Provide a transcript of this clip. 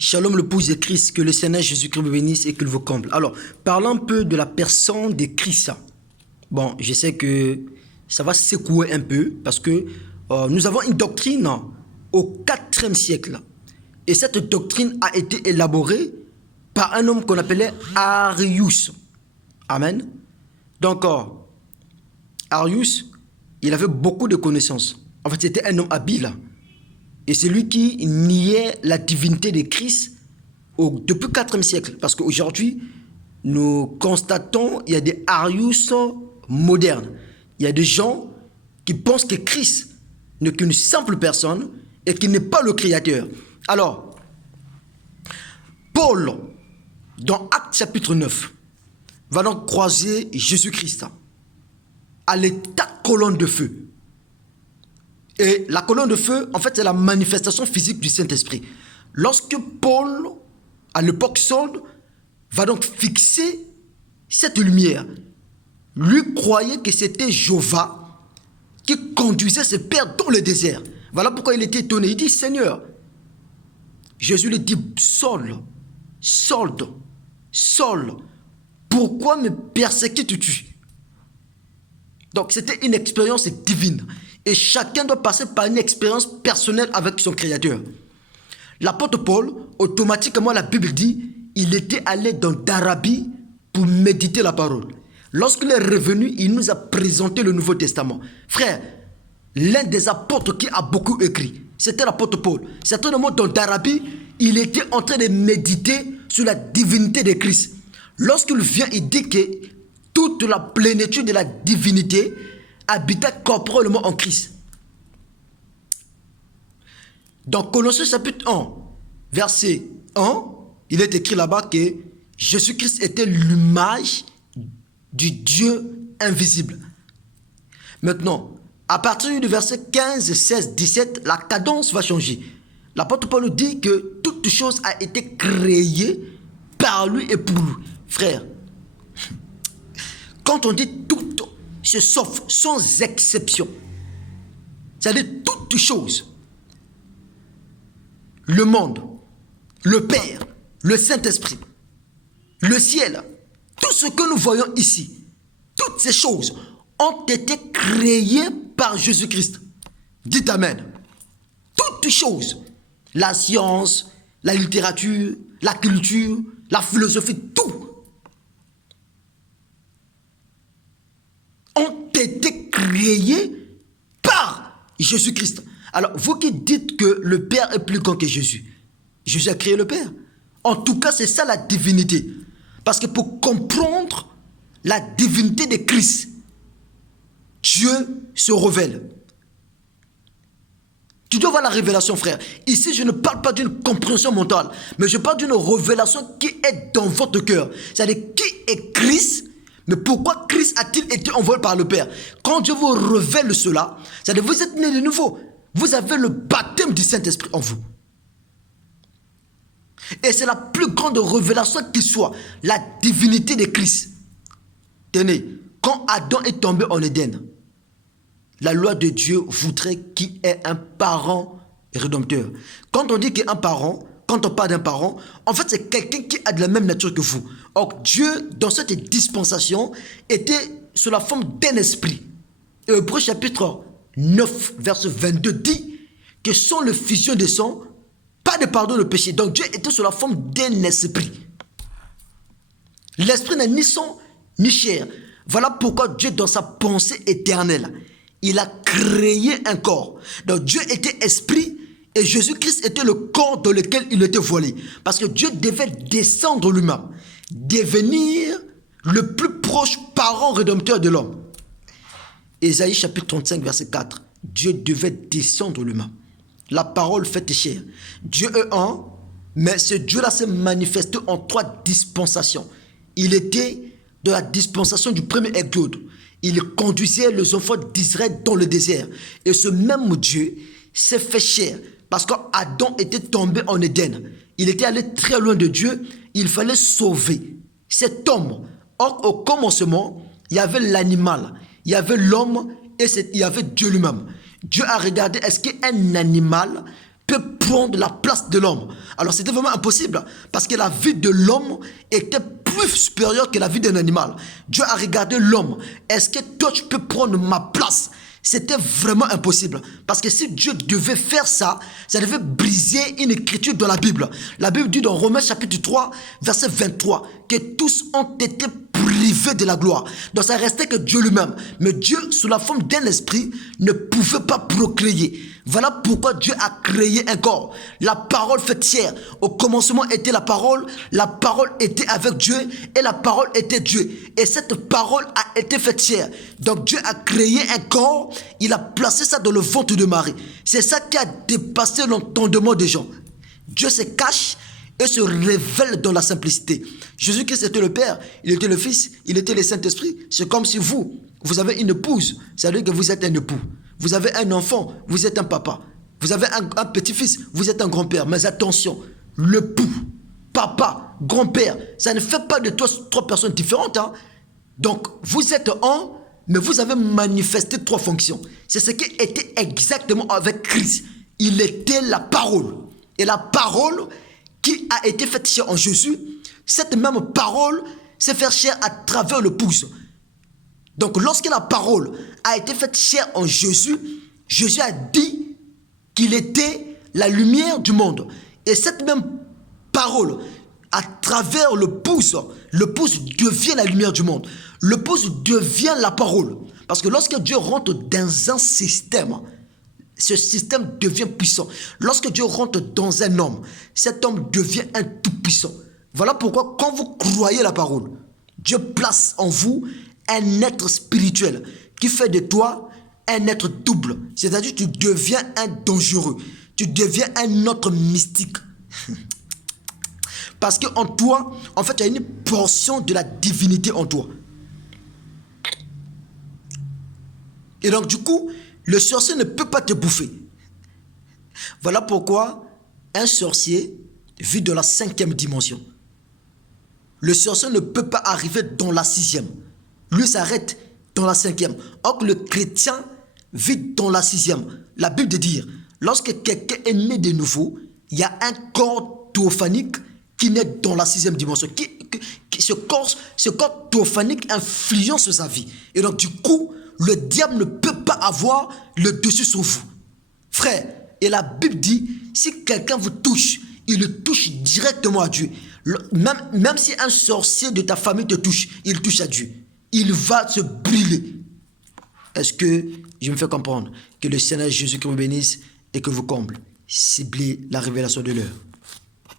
Shalom l'épouse de Christ, que le Seigneur Jésus-Christ vous bénisse et qu'il vous comble. Alors, parlons un peu de la personne de Christ. Bon, je sais que ça va secouer un peu parce que nous avons une doctrine au IVe siècle. Et cette doctrine a été élaborée par un homme qu'on appelait Arius. Amen. Donc, Arius, il avait beaucoup de connaissances. En fait, c'était un homme habile. Et c'est lui qui niait la divinité de Christ depuis le IVe siècle. Parce qu'aujourd'hui, nous constatons qu'il y a des Arius modernes. Il y a des gens qui pensent que Christ n'est qu'une simple personne et qu'il n'est pas le Créateur. Alors, Paul, dans Actes chapitre 9, va donc croiser Jésus-Christ à l'état colonne de feu. Et la colonne de feu, en fait, c'est la manifestation physique du Saint-Esprit. Lorsque Paul, à l'époque Saul, va donc fixer cette lumière, lui croyait que c'était Jéhovah qui conduisait ses pères dans le désert. Voilà pourquoi il était étonné. Il dit, Seigneur, Jésus lui dit, Saul, Saul, Saul, pourquoi me persécutes-tu? Donc c'était une expérience divine. Et chacun doit passer par une expérience personnelle avec son Créateur. L'apôtre Paul, automatiquement la Bible dit, il était allé d'Arabie pour méditer la parole. Lorsqu'il est revenu, il nous a présenté le Nouveau Testament. Frère, l'un des apôtres qui a beaucoup écrit, c'était l'apôtre Paul. Certainement d'Arabie, il était en train de méditer sur la divinité de Christ. Lorsqu'il vient, il dit que toute la plénitude de la divinité habitait corporellement en Christ. Dans Colossiens chapitre 1, verset 1, il est écrit là-bas que Jésus-Christ était l'image du Dieu invisible. Maintenant, à partir du verset 15, 16, 17, la cadence va changer. L'apôtre Paul nous dit que toute chose a été créée par lui et pour lui. Frère, quand on dit tout, c'est sauf, sans exception. C'est-à-dire toutes choses. Le monde, le Père, le Saint-Esprit, le ciel, tout ce que nous voyons ici, toutes ces choses ont été créées par Jésus-Christ. Dites Amen. Toutes choses, la science, la littérature, la culture, la philosophie, tout ont été créés par Jésus-Christ. Alors, vous qui dites que le Père est plus grand que Jésus, Jésus a créé le Père. En tout cas, c'est ça la divinité. Parce que pour comprendre la divinité de Christ, Dieu se révèle. Tu dois voir la révélation, frère. Ici, je ne parle pas d'une compréhension mentale, mais je parle d'une révélation qui est dans votre cœur. C'est-à-dire, qui est Christ? Mais pourquoi Christ a-t-il été envoyé par le Père? Quand Dieu vous révèle cela, c'est-à-dire vous êtes né de nouveau. Vous avez le baptême du Saint-Esprit en vous. Et c'est la plus grande révélation qui soit, la divinité de Christ. Tenez, quand Adam est tombé en Éden, la loi de Dieu voudrait qu'il ait un parent rédempteur. Quand on dit qu'il y a un parent, quand on parle d'un parent, en fait c'est quelqu'un qui a de la même nature que vous. Or Dieu, dans cette dispensation, était sous la forme d'un esprit. Et Hébreux chapitre 9, verset 22 dit que sans le fusion de sang, pas de pardon de péché. Donc Dieu était sous la forme d'un esprit. L'esprit n'est ni sang, ni chair. Voilà pourquoi Dieu, dans sa pensée éternelle, il a créé un corps. Donc Dieu était esprit et Jésus-Christ était le corps dans lequel il était voilé. Parce que Dieu devait descendre lui-même, devenir le plus proche parent rédempteur de l'homme. Ésaïe chapitre 35, verset 4. Dieu devait descendre lui-même. La parole faite chair. Dieu est un, mais ce Dieu-là s'est manifesté en 3 dispensations. Il était de la dispensation du premier exode. Il conduisait les enfants d'Israël dans le désert. Et ce même Dieu s'est fait chair. Parce qu'Adam était tombé en Éden. Il était allé très loin de Dieu. Il fallait sauver cet homme. Or, au commencement, il y avait l'animal. Il y avait l'homme et il y avait Dieu lui-même. Dieu a regardé, est-ce qu'un animal peut prendre la place de l'homme. Alors c'était vraiment impossible parce que la vie de l'homme était plus supérieure que la vie d'un animal. Dieu a regardé l'homme. Est-ce que toi tu peux prendre ma place? C'était vraiment impossible. Parce que si Dieu devait faire ça, ça devait briser une écriture dans la Bible. La Bible dit dans Romains chapitre 3, verset 23, que tous ont été privés de la gloire. Donc ça restait que Dieu lui-même. Mais Dieu, sous la forme d'un esprit, ne pouvait pas procréer. Voilà pourquoi Dieu a créé un corps. La parole fait chair. Au commencement était la parole était avec Dieu et la parole était Dieu. Et cette parole a été faite chair. Donc Dieu a créé un corps, il a placé ça dans le ventre de Marie. C'est ça qui a dépassé l'entendement des gens. Dieu se cache et se révèle dans la simplicité. Jésus-Christ était le Père, il était le Fils, il était le Saint-Esprit. C'est comme si vous avez une épouse, ça veut dire que vous êtes un époux. Vous avez un enfant, vous êtes un papa. Vous avez un petit-fils, vous êtes un grand-père. Mais attention, l'époux, papa, grand-père, ça ne fait pas de toi trois personnes différentes. Hein? Donc, vous êtes un, mais vous avez manifesté trois fonctions. C'est ce qui était exactement avec Christ. Il était la parole. Et la parole qui a été faite chair en Jésus, cette même parole s'est faite chair à travers le pouce. Donc, lorsque la parole a été faite chair en Jésus, Jésus a dit qu'il était la lumière du monde. Et cette même parole, à travers le pouce devient la lumière du monde. Le pouce devient la parole. Parce que lorsque Dieu rentre dans un système, ce système devient puissant. Lorsque Dieu rentre dans un homme, cet homme devient un tout-puissant. Voilà pourquoi quand vous croyez la parole, Dieu place en vous un être spirituel qui fait de toi un être double. C'est-à-dire tu deviens un dangereux. Tu deviens un autre mystique. Parce qu'en toi, en fait, il y a une portion de la divinité en toi. Et donc, du coup, le sorcier ne peut pas te bouffer. Voilà pourquoi un sorcier vit dans la 5e dimension. Le sorcier ne peut pas arriver dans la 6e. Lui s'arrête dans la 5e. Or que le chrétien vit dans la 6e. La Bible dit, lorsque quelqu'un est né de nouveau, il y a un corps théophanique qui naît dans la 6e dimension. Ce corps théophanique influence sur sa vie. Et donc du coup, le diable ne peut pas avoir le dessus sur vous. Frère, et la Bible dit, si quelqu'un vous touche, il le touche directement à Dieu. Même si un sorcier de ta famille te touche, il touche à Dieu. Il va se brûler. Est-ce que je me fais comprendre que le Seigneur Jésus qui vous bénisse et que vous comble? Ciblez la révélation de l'heure.